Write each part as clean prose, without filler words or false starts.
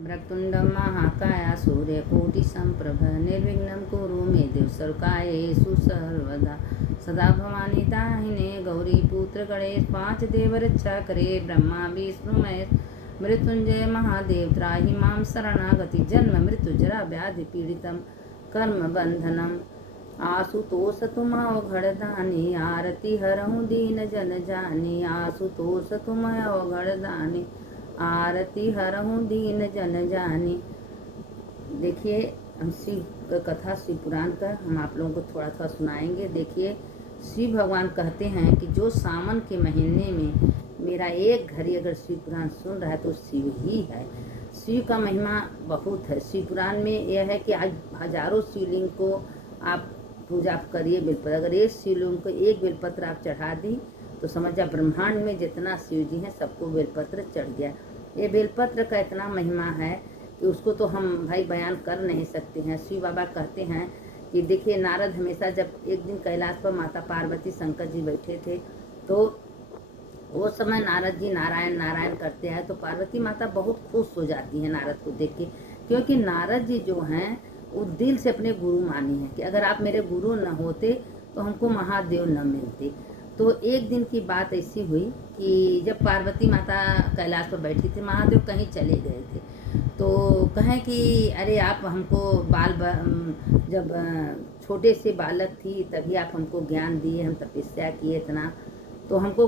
वक्रतुण्डं महाकाय सूर्यकोटिसम्प्रभ निर्विघ्नं कुरु मे देव सर्वकार्येषु सर्वदा सदा भवानी दाहिने गौरी पुत्र गणेश पांच देव रक्षा करे ब्रह्मा विष्णु महेश मृत्युंजय महादेव त्राहि मां शरणागति जन्म मृत्यु जरा व्याधि पीड़ितं कर्म बंधनम आशुतोष तुम अवघड़दानी आरती हरहूँ दीन जन जानी आशुतोष तुम अवघड़दानी आरती हरहूँ दीन जन जानी। देखिए हम शिव कथा शिव पुराण का हम आप लोगों को थोड़ा थोड़ा सुनाएंगे। देखिए शिव भगवान कहते हैं कि जो सावन के महीने में मेरा एक घड़ी अगर शिव पुराण सुन रहा है तो शिव ही है। शिव का महिमा बहुत है। शिव पुराण में यह है कि आज हजारों शिवलिंग को आप पूजा करिए बेलपत्र। अगर एक शिवलिंग को एक बेलपत्र आप चढ़ा दी तो समझ जा ब्रह्मांड में जितना शिव जी हैं सबको बेलपत्र चढ़ गया। ये बेलपत्र का इतना महिमा है कि उसको तो हम भाई बयान कर नहीं सकते हैं। शिव बाबा कहते हैं कि देखिए नारद हमेशा जब एक दिन कैलाश पर माता पार्वती शंकर जी बैठे थे तो वो समय नारद जी नारायण नारायण करते हैं तो पार्वती माता बहुत खुश हो जाती है नारद को देख के, क्योंकि नारद जी जो हैं वो दिल से अपने गुरु मानी है कि अगर आप मेरे गुरु न होते तो हमको महादेव न मिलते। तो एक दिन की बात ऐसी हुई कि जब पार्वती माता कैलाश पर बैठी थी महादेव कहीं चले गए थे तो कहें कि अरे आप हमको जब छोटे से बालक थी तभी आप हमको ज्ञान दिए, हम तपस्या किए इतना तो हमको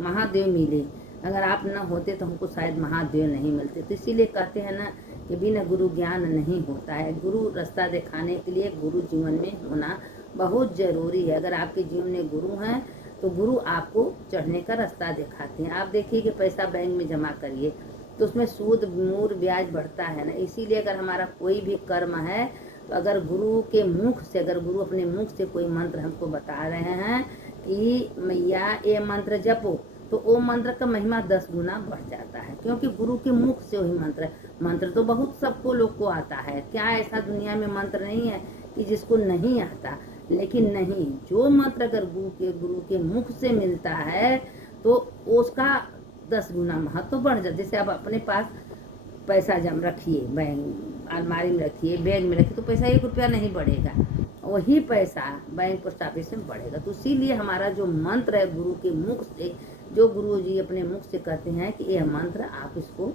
महादेव मिले, अगर आप न होते तो हमको शायद महादेव नहीं मिलते। तो इसीलिए कहते हैं ना कि बिना गुरु ज्ञान नहीं होता है। गुरु रास्ता दिखाने के लिए गुरु जीवन में होना बहुत ज़रूरी है। अगर आपके जीवन में गुरु हैं तो गुरु आपको चढ़ने का रास्ता दिखाते हैं। आप देखिए कि पैसा बैंक में जमा करिए तो उसमें सूद मूर ब्याज बढ़ता है ना। इसीलिए अगर हमारा कोई भी कर्म है तो अगर गुरु के मुख से, अगर गुरु अपने मुख से कोई मंत्र हमको बता रहे हैं कि मैया ये मंत्र जपो तो वो मंत्र का महिमा 10 गुना बढ़ जाता है, क्योंकि गुरु के मुख से वही मंत्र। मंत्र तो बहुत सबको लोग को आता है, क्या ऐसा दुनिया में मंत्र नहीं है कि जिसको नहीं आता, लेकिन नहीं, जो मंत्र अगर गुरु के मुख से मिलता है तो उसका 10 गुना महत्व बढ़ जाता है। जैसे आप अपने पास पैसा जम रखिए, बैंक अलमारी में रखिए, बैग में रखिए तो पैसा 1 रुपया नहीं बढ़ेगा, वही पैसा बैंक पोस्ट ऑफिस में बढ़ेगा। तो इसीलिए हमारा जो मंत्र है गुरु के मुख से, जो गुरु जी अपने मुख से कहते हैं कि यह मंत्र आप इसको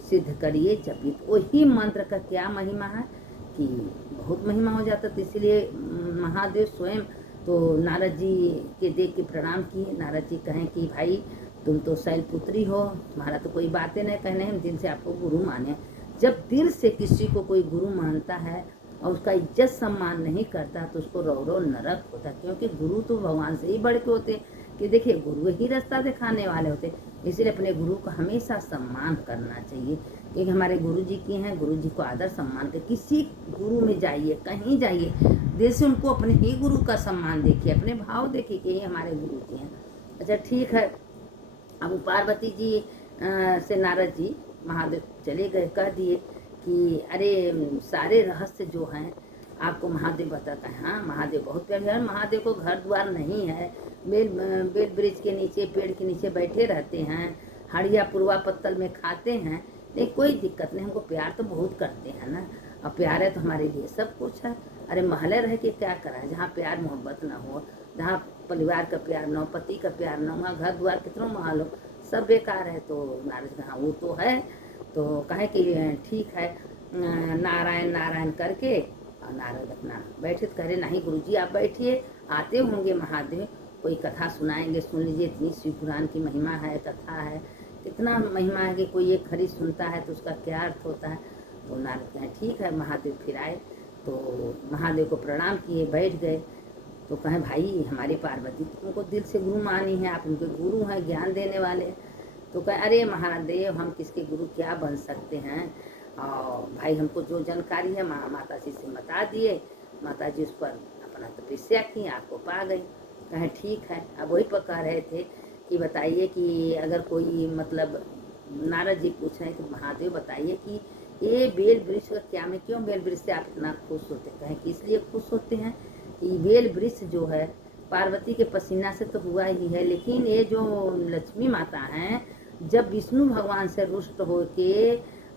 सिद्ध करिए जपिए, वही मंत्र का क्या महिमा है कि बहुत महिमा हो जाता। तो इसलिए महादेव स्वयं तो नारद जी के देख के प्रणाम किए। नारद जी कहें कि भाई तुम तो शैलपुत्री हो, तुम्हारा तो कोई बातें नहीं कहने, हम दिल से आपको गुरु माने। जब दिल से किसी को कोई गुरु मानता है और उसका इज्जत सम्मान नहीं करता तो उसको रौ नरक होता, क्योंकि गुरु तो भगवान से ही बढ़ के होते कि देखिए गुरु ही रास्ता दिखाने वाले होते। इसलिए अपने गुरु का हमेशा सम्मान करना चाहिए, क्योंकि हमारे गुरु जी की हैं। गुरु जी को आदर सम्मान कर, किसी गुरु में जाइए कहीं जाइए दिल से उनको अपने ही गुरु का सम्मान देखिए, अपने भाव देखिए कि ये हमारे गुरु जी हैं। अच्छा ठीक है, अब पार्वती जी से नारद जी महादेव चले गए, कह दिए कि अरे सारे रहस्य जो हैं आपको महादेव बताता है। हाँ महादेव बहुत प्यारे हैं, महादेव को घर द्वार नहीं है, बेल वृक्ष के नीचे पेड़ के नीचे बैठे रहते हैं, हड़िया पुरवा पत्तल में खाते हैं, लेकिन कोई दिक्कत नहीं, हमको प्यार तो बहुत करते हैं ना, और प्यार है तो हमारे लिए सब कुछ है। अरे महले रह के क्या करा है, जहाँ प्यार मोहब्बत ना हो, जहाँ परिवार का प्यार ना हो, पति का प्यार ना हो, वहाँ घर द्वार कितना महल हो, सब बेकार है। तो नारद कहा वो तो है, तो कहे कि ठीक है, नारायण नारायण करके और नारद अपना बैठे तो कह रहे नहीं गुरुजी आप बैठिए, आते होंगे महादेव, कोई कथा सुनाएंगे, सुन लीजिए। इतनी शिव पुराण की महिमा है, कथा है, इतना महिमा है कि कोई एक खड़ी सुनता है तो उसका क्या अर्थ होता है। तो नारद कहें ठीक है। महादेव फिर आए तो महादेव को प्रणाम किए, बैठ गए। तो कहें भाई हमारी पार्वती तुमको दिल से गुरु मानी है, आप उनके गुरु हैं, ज्ञान देने वाले। तो कहे अरे महादेव हम किसके गुरु क्या बन सकते हैं, और भाई हमको जो जानकारी है माता जी से बता दिए। माता जी उस पर अपना तपस्या की, आपको पा गई। कहें ठीक है। अब वही पर कह रहे थे कि बताइए कि अगर कोई मतलब नारद जी पूछ रहे हैं कि महादेव बताइए कि ये बेल वृक्ष का क्या, में क्यों बेल वृक्ष से आप इतना खुश होते हैं। कहें कि इसलिए खुश होते हैं कि बेल वृक्ष जो है पार्वती के पसीना से तो हुआ ही है, लेकिन ये जो लक्ष्मी माता हैं जब विष्णु भगवान से रुष्ट होके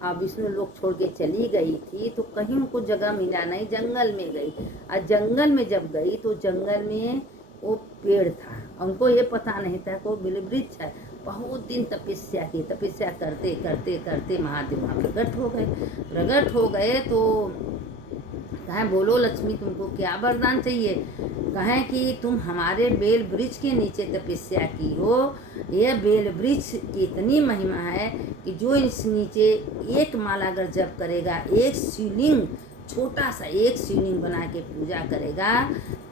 अब विष्णु लोग छोड़ के चली गई थी तो कहीं उनको जगह मिला नहीं, जंगल में गई। और जंगल में जब गई तो जंगल में वो पेड़ था, उनको ये पता नहीं था कि वो बिलवृक्ष है। बहुत दिन तपस्या की, तपस्या करते करते करते महादेव वहाँ प्रकट हो गए तो कहें बोलो लक्ष्मी तुमको क्या वरदान चाहिए। कहें कि तुम हमारे बेल वृक्ष के नीचे तपस्या की हो। यह बेल वृक्ष की इतनी महिमा है कि जो इस नीचे एक माला अगर जप करेगा, एक शिवलिंग छोटा सा एक शिवलिंग बना के पूजा करेगा,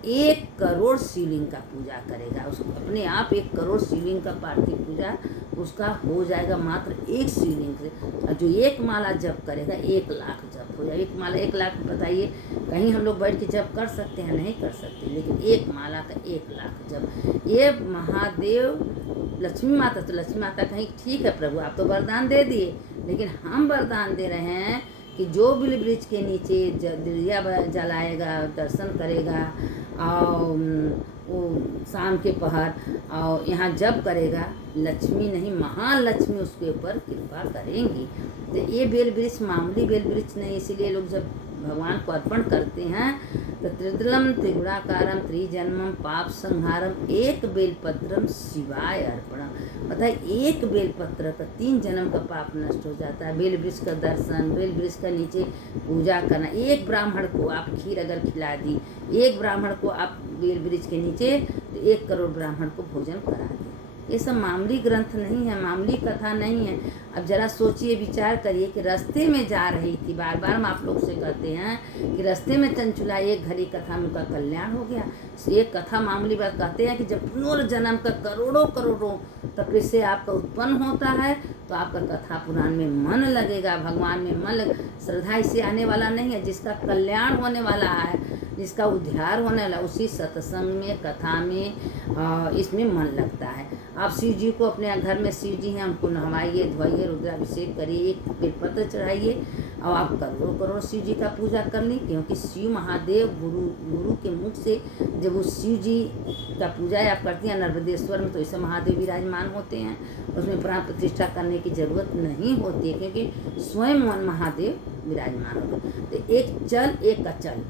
1 करोड़ शिवलिंग का पूजा करेगा। उसको अपने आप 1 करोड़ शिवलिंग का पार्थिव पूजा उसका हो जाएगा मात्र एक शिवलिंग से। और जो 1 माला जप करेगा 1 लाख जप हो जाएगा। 1 माला 1 लाख बताइए, कहीं हम लोग बैठ के जप कर सकते हैं? नहीं कर सकते। लेकिन 1 माला का 1 लाख जप, ये महादेव लक्ष्मी माता, तो लक्ष्मी माता कहीं ठीक है प्रभु आप तो वरदान दे दिए, लेकिन हम वरदान दे रहे हैं कि जो बिल वृक्ष के नीचे दिया जलाएगा, दर्शन करेगा और वो शाम के पहर और यहाँ जप करेगा, लक्ष्मी नहीं महालक्ष्मी उसके ऊपर कृपा करेंगी। तो ये बेल वृक्ष मामूली बेल वृक्ष नहीं, इसीलिए लोग जब भगवान को अर्पण करते हैं तो त्रिदलम त्रिगुणाकारम त्रिजन्मम पाप संहारम एक बेलपत्रम शिवाय अर्पणम। मतलब एक बेलपत्र का 3 जन्म का पाप नष्ट हो जाता है। बेल वृक्ष का दर्शन, बेल वृक्ष का नीचे पूजा करना, एक ब्राह्मण को आप खीर अगर खिला दी, एक ब्राह्मण को आप बेल वृक्ष के नीचे तो 1 करोड़ ब्राह्मण को भोजन करा दें। ये सब मामूली ग्रंथ नहीं है, मामूली कथा नहीं है। अब जरा सोचिए, विचार करिए कि रास्ते में जा रही थी, बार बार हम आप लोग से कहते हैं कि रास्ते में चंचुला एक घड़ी कथा में उनका कल्याण हो गया। ये कथा मामूली बात कहते हैं कि जब पुनर्जन्म का करोड़ों करोड़ों तपस्या से आपका उत्पन्न होता है तो आपका कथा पुराण में मन लगेगा, भगवान में मन लगे। श्रद्धा इसे आने वाला नहीं है, जिसका कल्याण होने वाला है, जिसका उद्धार होने वाला, उसी सत्संग में कथा में इसमें मन लगता है। आप शिव जी को अपने घर में शिव जी हैं उनको नहवाइए, धोइए, रुद्राभिषेक करिए, एक बेलपत्र चढ़ाइए और आप करोड़ों करोड़ शिव जी का पूजा कर ली। क्योंकि शिव महादेव गुरु के मुख से जब उस शिव जी का पूजा आप करती हैं नर्मदेश्वर में, तो ऐसे महादेव विराजमान होते हैं, उसमें प्राण प्रतिष्ठा करने की जरूरत नहीं होती है क्योंकि स्वयं महादेव विराजमान होते हैं। तो एक चल एक अचल।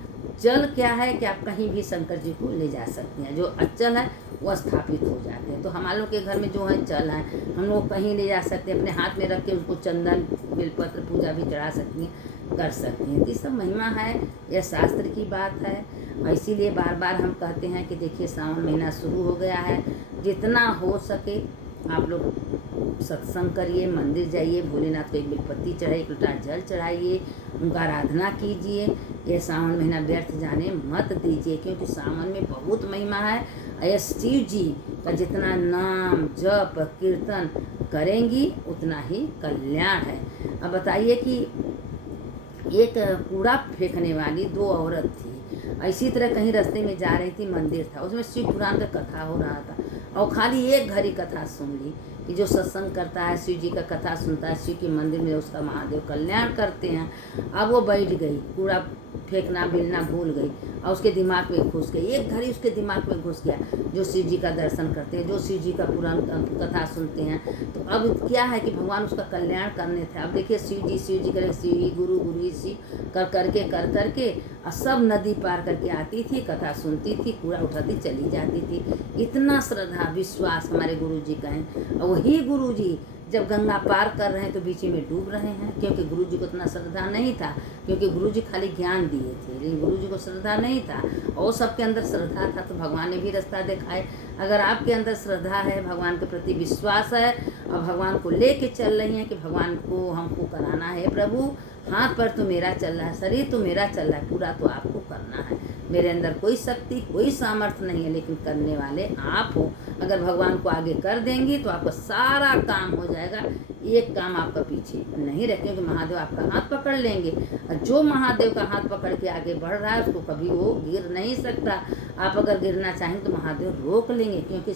चल क्या है कि आप कहीं भी शंकर जी को ले जा सकते हैं, जो अचल है वो स्थापित हो जाते हैं। तो हमारे लोग के घर में जो है चल है, हम लोग कहीं ले जा सकते हैं, अपने हाथ में रख के उसको चंदन बेलपत्र पूजा भी चढ़ा सकती हैं, कर सकती हैं। ये सब महिमा है, यह शास्त्र की बात है। और इसीलिए बार बार हम कहते हैं कि देखिए सावन महीना शुरू हो गया है, जितना हो सके आप लोग सत्संग करिए, मंदिर जाइए, भोलेनाथ को एक बेलपत्ती चढ़ाइए, 1 लोटा जल चढ़ाइए, उनका आराधना कीजिए। ये सावन महीना व्यर्थ जाने मत दीजिए क्योंकि सावन में बहुत महिमा है। यह शिव जी का जितना नाम जप कीर्तन करेंगी उतना ही कल्याण है। अब बताइए कि एक कूड़ा फेंकने वाली 2 औरत थी, इसी तरह कहीं रास्ते में जा रही थी, मंदिर था, उसमें शिव पुराण का कथा हो रहा था और खाली एक घड़ी कथा सुन ली कि जो सत्संग करता है, शिव जी का कथा सुनता है, शिव के मंदिर में उसका महादेव कल्याण करते हैं। अब वो बैठ गई, कूड़ा फेंकना बिलना भूल गई और उसके दिमाग में घुस गई, एक घड़ी उसके दिमाग में घुस गया। जो शिव जी का दर्शन करते हैं, जो शिव जी का पुराण कथा सुनते हैं, तो अब क्या है कि भगवान उसका कल्याण करने थे। अब देखिए शिव जी करे, शिव ही गुरु ही शिव कर करके और सब नदी पार करके आती थी, कथा सुनती थी, कूड़ा उठाती चली जाती थी। इतना श्रद्धा विश्वास हमारे गुरु जी का है। और वही गुरु जी जब गंगा पार कर रहे हैं तो बीच में डूब रहे हैं, क्योंकि गुरु जी को इतना श्रद्धा नहीं था, क्योंकि गुरु जी खाली ज्ञान दिए थे, लेकिन गुरु जी को श्रद्धा नहीं था। और सबके अंदर श्रद्धा था तो भगवान ने भी रास्ता दिखाए। अगर आपके अंदर श्रद्धा है, भगवान के प्रति विश्वास है और भगवान को लेके चल रही हैं कि भगवान को हमको कराना है, प्रभु हाथ पर तो मेरा चल रहा है, शरीर तो मेरा चल रहा है, पूरा तो आपको करना है। मेरे अंदर कोई शक्ति कोई सामर्थ्य नहीं है, लेकिन करने वाले आप हो। अगर भगवान को आगे कर देंगी तो आपका सारा काम हो जाएगा, एक काम आपका पीछे नहीं रखें, क्योंकि महादेव आपका हाथ पकड़ लेंगे। और जो महादेव का हाथ पकड़ के आगे बढ़ रहा है उसको कभी वो गिर नहीं सकता। आप अगर गिरना चाहें तो महादेव रोक लेंगे, क्योंकि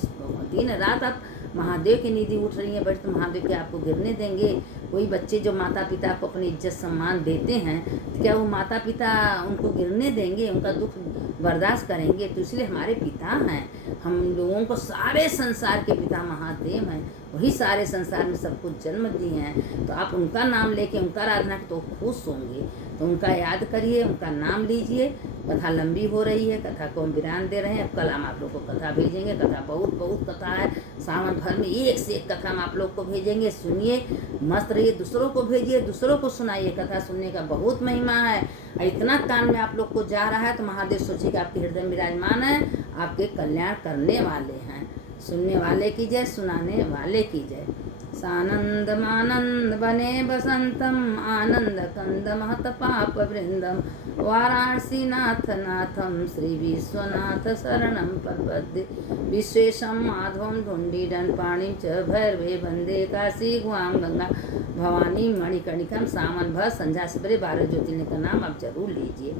दिन रात आप महादेव की निधि उठ रही है बट तो महादेव के आपको गिरने देंगे? कोई बच्चे जो माता पिता को अपनी इज्जत सम्मान देते हैं, तो क्या वो माता पिता उनको गिरने देंगे, उनका दुख बर्दाश्त करेंगे? तो इसलिए हमारे पिता हैं, हम लोगों को सारे संसार के पिता महादेव हैं, वही सारे संसार में सब कुछ जन्म दिए हैं। तो आप उनका नाम लेके उनका आराधना तो खुश होंगे। तो उनका याद करिए, उनका नाम लीजिए। कथा लंबी हो रही है, कथा को हम विराम दे रहे हैं। अब कल हम आप लोग को कथा भेजेंगे। कथा बहुत बहुत कथा है, सावन भर में एक से एक कथा हम आप लोग को भेजेंगे। सुनिए, मस्त रहिए, दूसरों को भेजिए, दूसरों को सुनाइए। कथा सुनने का बहुत महिमा है। इतना कान में आप लोग को जा रहा है तो महादेव सोचिए कि आपके हृदय में विराजमान है, आपके कल्याण करने वाले हैं। सुनने वाले की जय, सुनाने वाले की जय। सानंद मानंद बने बसंतम, आनंद कंद महत पाप वृंदम, वाराणसी नाथ नाथम श्री विश्वनाथ शरणम प्रपद्ये, विश्वेशम माधवम ढुंडीडन पाणिम च भैरवे वंदे, काशी गुआम गंगा भवानी मणिकर्णिकम। सावन भर संध्या से 12 ज्योतिर्लिंग का नाम आप जरूर लीजिए।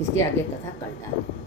इसके आगे कथा कल डालें।